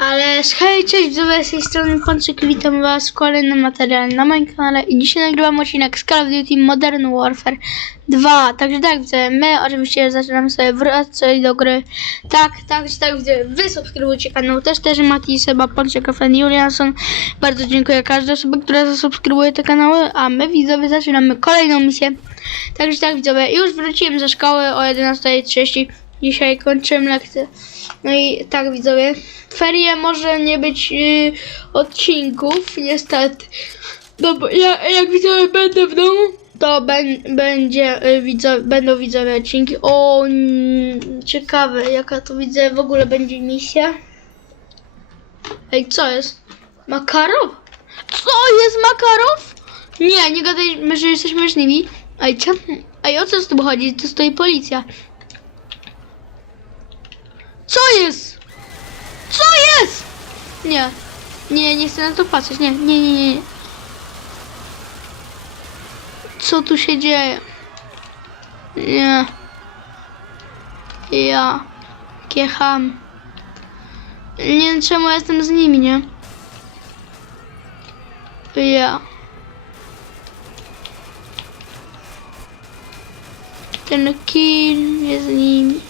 Ale hej, cześć, z tej strony Pączyk, witam was w kolejnym materiale na moim kanale i dzisiaj nagrywam odcinek z Call of Duty Modern Warfare 2, także tak widzę, my oczywiście zaczynamy sobie wracać do gry, tak, tak, tak widzę, wy subskrybujcie kanał, też też Mati, Seba, Pączyk, Fen, Julianson, bardzo dziękuję każdej osobie, która zasubskrybuje te kanały, a my widzowie zaczynamy kolejną misję, także tak widzowie, już wróciłem ze szkoły o 11.30, dzisiaj kończymy lekcję. No i tak widzowie, ferie może nie być y, odcinków, niestety. No bo ja, jak widzowie będę w domu, to ben, będzie, y, widzo, będą widzowie odcinki. O, mm, ciekawe, jaka to widzę w ogóle będzie misja. Ej, co jest? Makarow? Co jest Makarow? Nie, nie gadajmy, że jesteśmy żniwi. Ej, czemu? Ej, o co z tym chodzi? Tu stoi policja. Co jest? Co jest? Nie. Nie, nie chcę na to patrzeć. Nie, nie, nie, nie. Co tu się dzieje? Nie. Ja. Kiecham. Nie wiem czemu jestem z nimi, nie? Ja. Ten kill jest z nimi.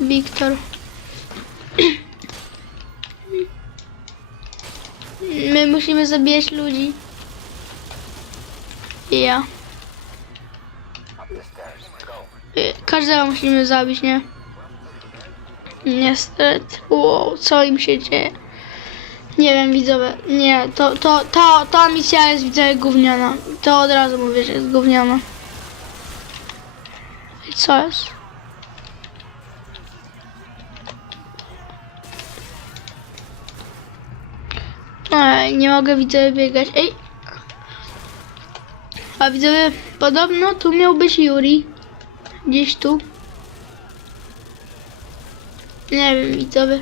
Wiktor. My musimy zabijać ludzi. Ja. Y, Każdego musimy zabić, nie? Niestety. Wow, co im się dzieje? Nie wiem, widzowie. Nie, to, to, to, ta misja jest, widzowie, gówniana. To od razu mówię, że jest gówniana. I co jest? Ej, nie mogę widzowie biegać. Ej. A widzowie, podobno tu miał być Yuri. Gdzieś tu. Nie wiem, widzowie.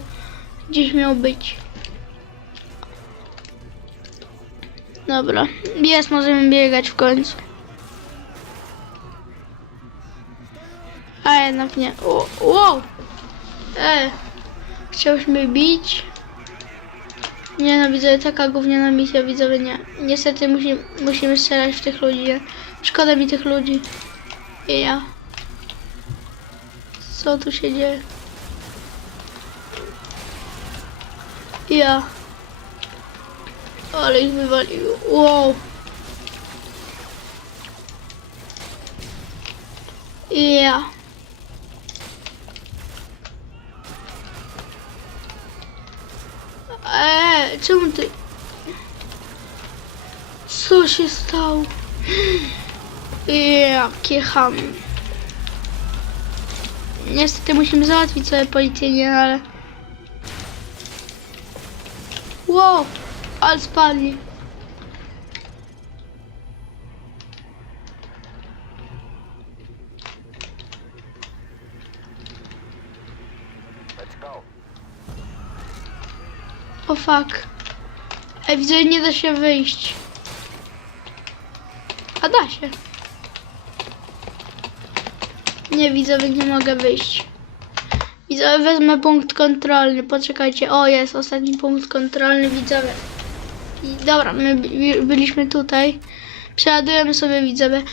Gdzieś miał być. Dobra. Jest, możemy biegać w końcu. A jednak nie. Wow! Ej. Chciałbyś bić. Nie no, widzowie, taka gówniana misja, widzowie, nie. Niestety musi, musimy strzelać w tych ludzi? Szkoda mi tych ludzi. I ja. Co tu się dzieje? Ja. Ale ich wywaliło. Wow. Ja. Eee, czemu ty... Co się stało? Jakie ham. Niestety musimy załatwić sobie policję, ale... Wow, ale spadli. O fuck. Ej, widzę, nie da się wyjść. A da się. Nie, widzowie, nie mogę wyjść. Widzowie, wezmę punkt kontrolny. Poczekajcie. O, jest ostatni punkt kontrolny, widzowie. I dobra, my byliśmy tutaj. Przeładujemy sobie, widzowie.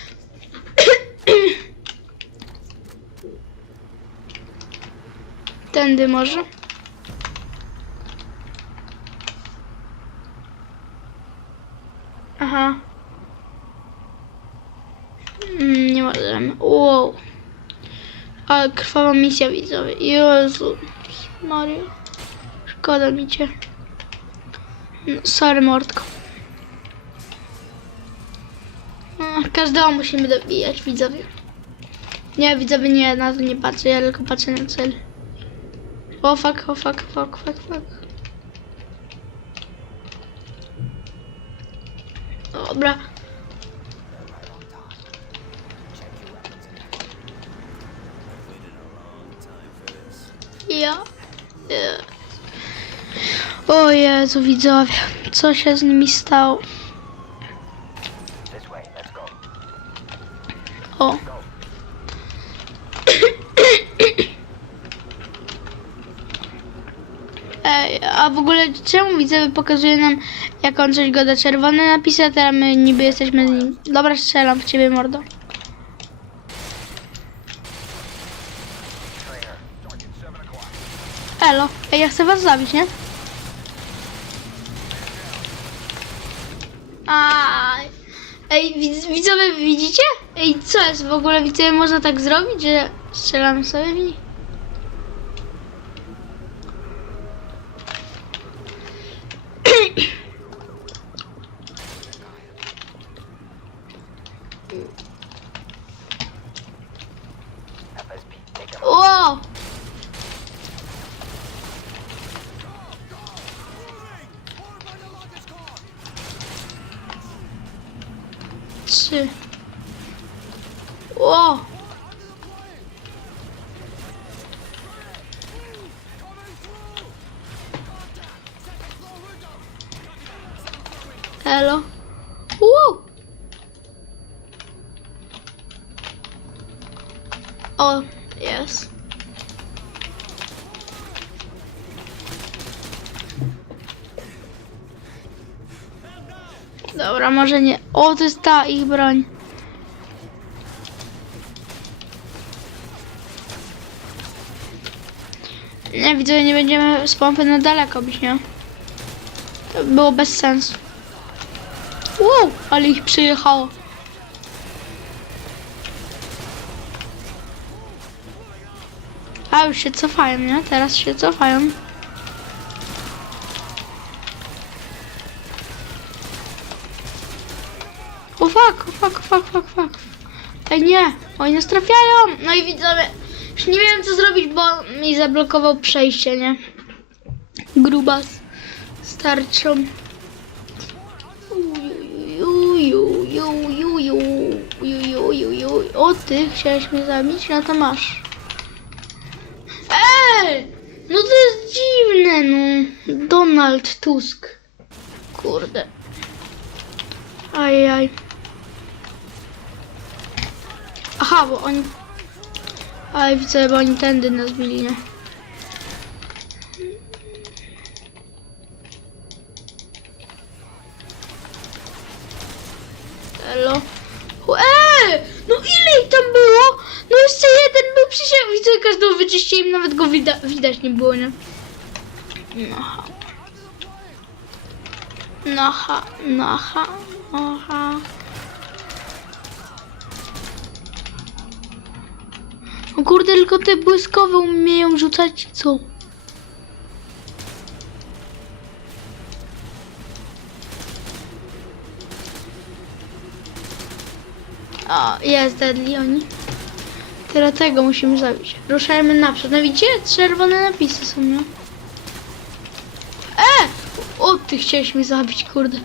Tędy może. Aha. Mm, nie możemy. Wow. Ale krwawa misja widzowie. Jezu. Mario. Szkoda mi cię. No, sorry mordko. No, Każdego musimy dobijać widzowie. Nie widzowie nie na to nie patrzę, ja tylko patrzę na cel. O fuck, o fuck, fuck, fuck, fuck. Dobra. Ja. O Jezu, widzowie, co się z nimi stało? O. Ej, a w ogóle czemu widzowie pokazuje nam, jak on coś gada czerwone napisy, a teraz my niby jesteśmy z nim. Dobra, strzelam w ciebie, mordo. Elo, ej, ja chcę was zabić, nie? A, ej, widz, widzowie, widzicie? Ej, co jest w ogóle, widzowie, można tak zrobić, że strzelamy sobie w nich? Wow! Trzy. Wow! Hello. Oh, yes. Dobra, może nie. O, to jest ta ich broń. Nie, widzę, nie będziemy z pompy na daleko bić, nie? To by było bez sensu. Wow, ale ich przyjechało. A, już się cofają, nie? Teraz się cofają. O fuck, o fuck, fuck, fuck, fuck. Ej, nie, oni nas trafiają. No i widzowie, już nie wiem co zrobić, bo mi zablokował przejście, nie? Grubas starczą. O ty, chciałeś mnie zabić? No to masz. Ej! No to dziwne, no. Donald Tusk. Kurde. Ajaj. Aha, bo oni... Aj, widzę, bo oni tędy nas bili, nie? Elo. Eee! No ile ich tam było? No jeszcze jeden był przecież widzę każdą wyczyściłem, nawet go wida widać nie było, nie? Naha. Naha, naha, naha. O kurde, tylko te błyskowe umieją rzucać, co? O, jest deadly oni. Teraz tego musimy zabić. Ruszajmy naprzód. No widzicie? Czerwone napisy są, no. Ty chciałeś mnie zabić, kurde.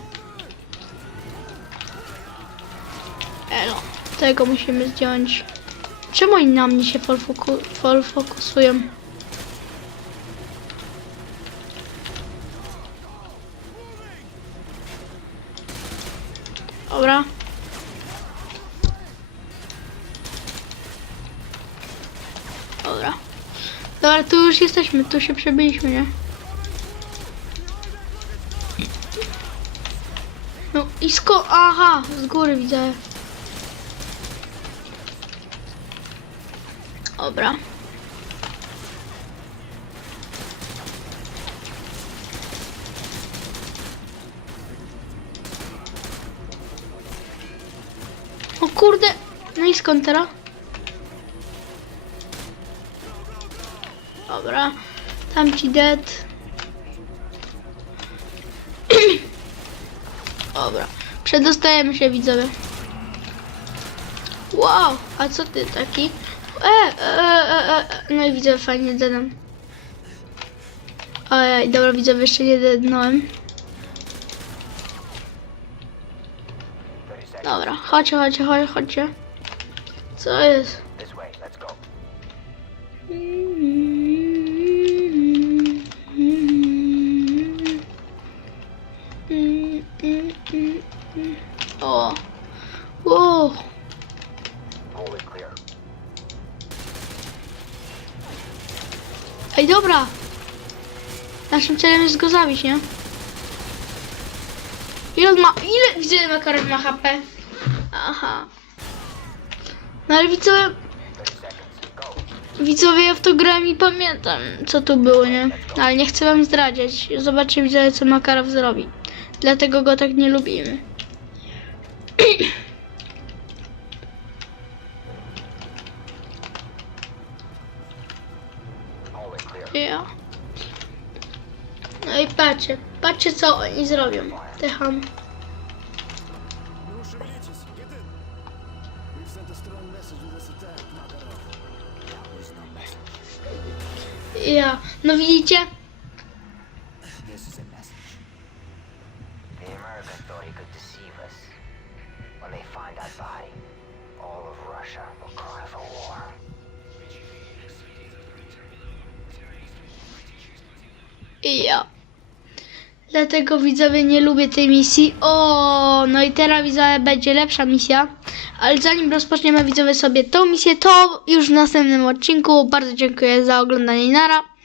Elo. Tego musimy zdjąć. Czemu oni na mnie się full fokusują? Dobra. Dobra. Dobra, tu już jesteśmy, tu się przebiliśmy, nie? No i sko... Aha, z góry widzę. Dobra. O kurde, no i skąd teraz? Dobra, tam ci dead. Dobra, przedostajemy się widzowie. Wow, a co ty taki? E, e, e, e, e. no i widzę fajnie dedam. Ojej, dobra widzowie, jeszcze nie dednąłem. Dobra, chodźcie, chodźcie, chodźcie, chodźcie. Co jest? This O. Wow. Ej, dobra. Naszym celem jest go zabić, nie? Ile ma, ile, widzę, makaron ma HP? Aha. No ale widzowie, 30 seconds. Go. widzowie, ja w to grałem i pamiętam, co tu było, nie? Ale nie chcę wam zdradziać. Zobaczcie, widzowie, co Makarow zrobi. Dlatego go tak nie lubimy. Ja. No i patrzcie, patrzcie co oni zrobią, te ham. Ja, no widzicie, I ja. Dlatego widzowie nie lubię tej misji. O, no i teraz widzowie będzie lepsza misja. Ale zanim rozpoczniemy widzowie sobie tą misję, to już w następnym odcinku. Bardzo dziękuję za oglądanie. Nara.